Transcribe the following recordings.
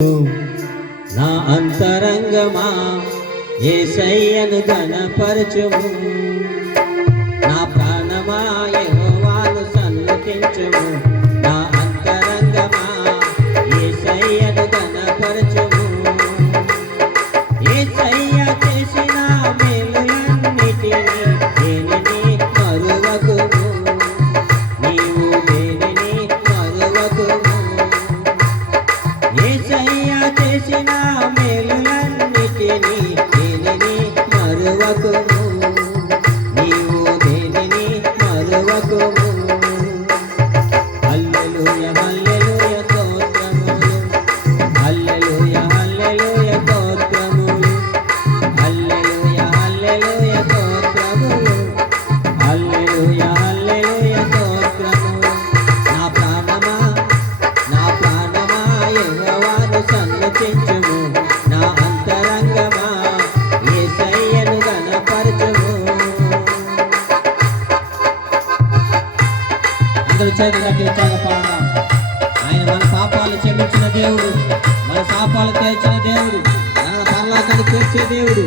నా అంతరంగమా యేసయ్యను ఘనపరచుము. నా ప్రాణమా యెహోవాను సన్నుతించుము. నా అంతరంగమా యేసయ్యను ఘనపరచుము. యేసయ్య చేసిన మేలులన్నిటినీ దేనిని మరువకుము. నీవు దేనిని మరువకుము. యేసయ్య చేసిన మేలులన్నిటినీ దేనిని మరువకుము. నీవు దేనిని మరువకుము. హల్లెలూయా హల్లెలూయా స్తోత్రములు. హల్లెలూయా హల్లెలూయా స్తోత్రములు. హల్లెలూయా హల్లెలూయా స్తోత్రములు. హల్లెలూయా హల్లెలూయా స్తోత్రములు. నా ప్రాణమా యెహోవాను సన్నుతించుము. నా అంతరంగమా యేసయ్యను ఘనపరచుము. అందరూ చేతులకి పాడదాం. ఆయన మన పాపాలు క్షమించిన దేవుడు, మన పాపాలు తీర్చిన దేవుడు, మన పరలోకాన్ని తీర్చే దేవుడు.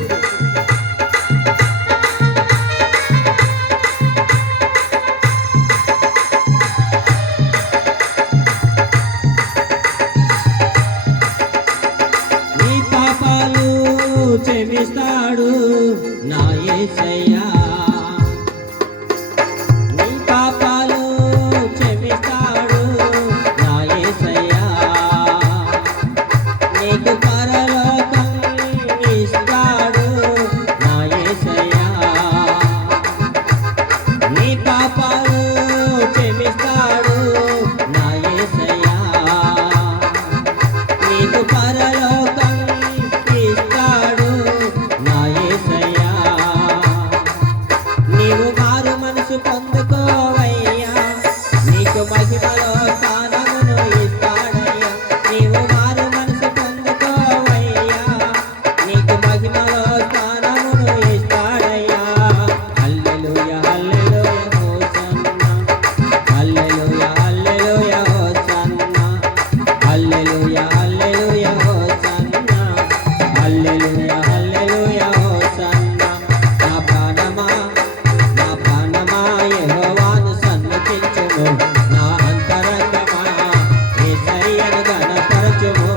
నీ పాపాలు క్షమిస్తాడు నా యేసయ్యా. నీ పాపాలు క్షమిస్తాడు నా యేసయ్యా. నీకు పరలోకం ఇస్తాడు నా యేసయ్యా. నీ పాపాలు క్షమిస్తాడు నా యేసయ్యా. నీకు పరలోకం ఇస్తాడు నా యేసయ్యా. నీవు మారు మనసు పొందుకోవయ్యా. నీకు మహిమలో స్థానమును ఇస్తాడయ్యా. నీవు మారు మనసు పొందుకోవయ్యా. నీకు మహిమలో స్థానమును ఇస్తాడయ్యా. హల్లెలూయా హల్లెలూయా హోసన్నా. హల్లెలూయా హల్లెలూయా హోసన్నా. హల్లెలూయా హల్లెలూయా హోసన్నా. హల్లెలూయా హల్లెలూయా హోసన్నా. నా ప్రాణమా యెహోవాను సన్నుతించుము. నా అంతరంగమా యేసయ్యను ఘనపరచుము.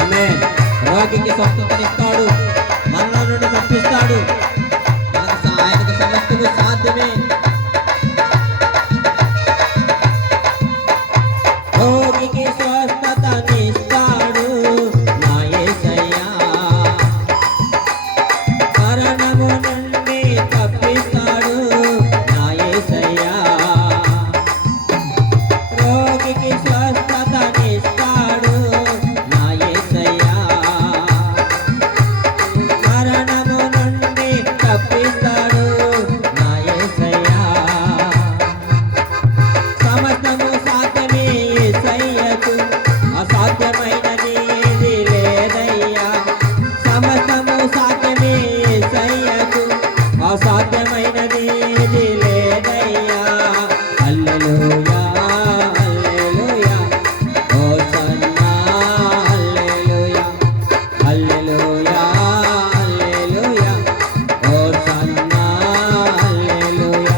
ఆమేన్. రోగికి స్వస్థతనిస్తాడు, మరణం నుండి తప్పిస్తాడు. ఆయనకు సమస్తము సాధ్యమే. రోగికి స్వస్థతనిస్తాడు నా యేసయ్యా. మరణము నుండి తప్పిస్తాడు నా యేసయ్యా. రోగికి స్వస్థతనిస్తాడు నా యేసయ్యా. మరణము నుండి తప్పిస్తాడు నా యేసయ్యా. సమస్తము సాధ్యమే యేసయ్యకు, అసాధ్యమైనది ఏదీ లేదయ్యా. సమస్తము సాధ్యమే యేసయ్యకు, అసాధ్యమైనది ఏదీ లేదయ్యా. హల్లెలూయా హల్లెలూయా హోసన్నా. హల్లెలూయా హల్లెలూయా హల్లెలూయా హోసన్నా. హల్లెలూయా.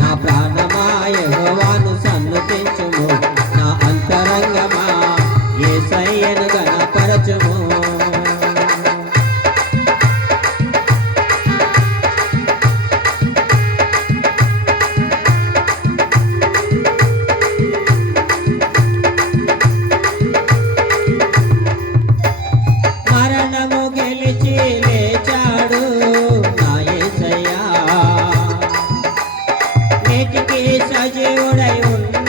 నా ప్రాణమా యెహోవాను సన్నుతించుము. నా అంతరంగమా యేసయ్యను ఘనపరచుము. మరణము గెలిచి లేచాడు నా యేసయ్యా. నేటికి సజీవుడై ఉన్న